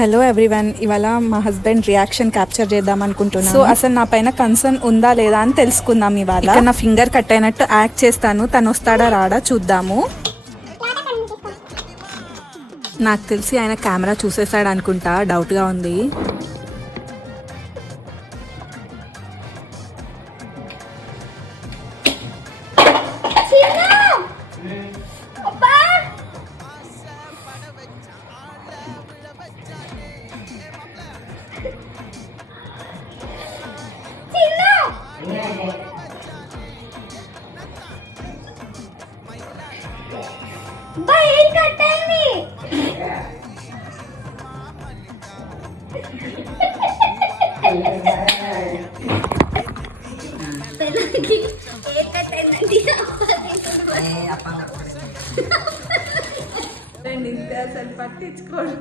Hello everyone, ఇవాళ మా husband reaction capture చేద్దాం అనుకుంటున్నాను. సో అసలు నా పైన కన్సర్న్ ఉందా లేదా అని తెలుసుకుందాం. ఇవాళ ఇక్కడ నా ఫింగర్ కట్ అయినట్టు యాక్ట్ చేస్తాను. తను వస్తాడా రాడా చూద్దాము. నాకు తెలిసి ఆయన కెమెరా చూసేసాడు అనుకుంటా, డౌట్గా ఉంది. అసలు పట్టించుకోడు.